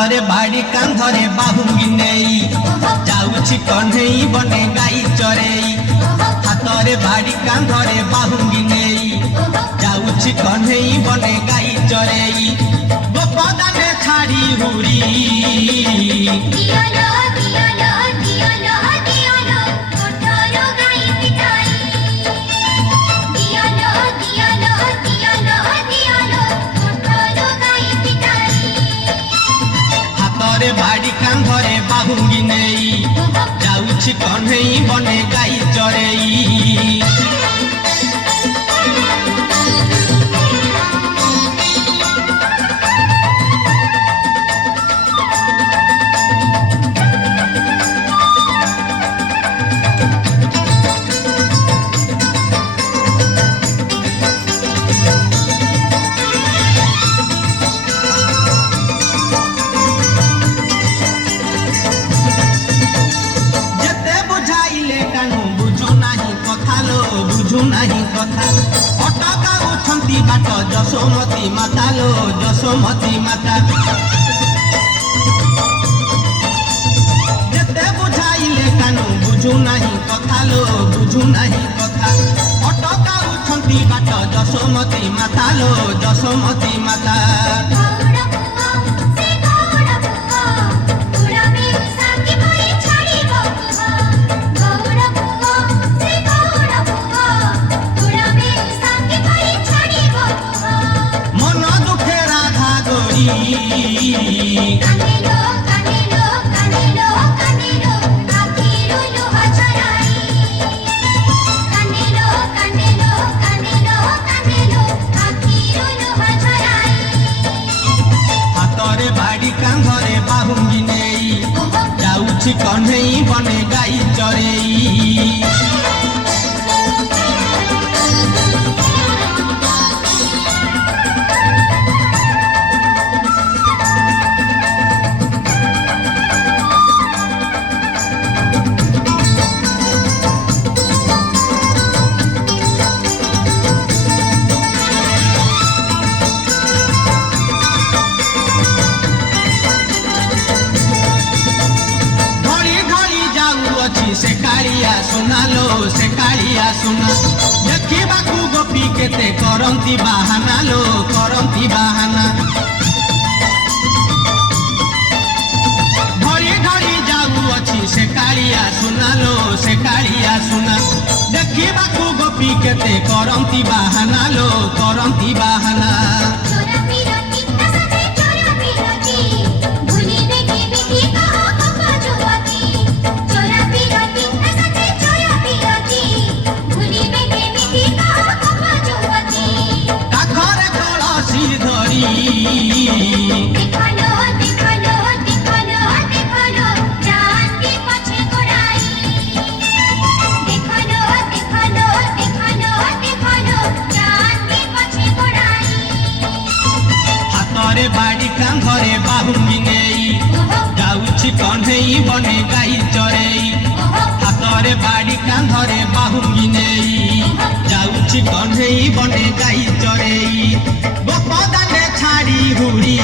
हातरे बाड़ी कांधरे बाहुंगी नेई जाउछि कन्हई बने गाई चरेई। हातरे बाड़ी कांधरे बाहुंगी नेई जाउछि कन्हई बने गाई चरेई। गोपदाने छाड़ी हुरी बाड़ी कांधरे बाहुंगी नेई जाउछि कन्हई बने गाई चरेई। बुझु नहीं कथा अटका उठंती बाट जसोमती माता लो जसोमती माता। जेते बुझाइले कानु बुझु नहीं कथा लो बुझु नहीं कथा अटका उठंती बाट जसोमती माता लो जसोमती माता। कांधरे बाहुंगी नेई जाउछि कन्हई बने गाई चरेई। से कालिया सुना लो से कालिया सुना देखिबा को गोपी केते करंती बाहाना लो करंती बाहाना। घड़ी घड़ी जाऊ अछि से कालिया सुना लो से कालिया सुना देखिबा को गोपी केते करंती बाहाना लो करंती बाहाना। बाड़ी कांधरे बाहुंगी नेई जाउछि कन्हई बने गाई चरेई। हातरे बाड़ी कांधरे बाहुंगी नेई जाउछि कन्हई बने गाई चरेई। गोपदाने छाड़ी हुरी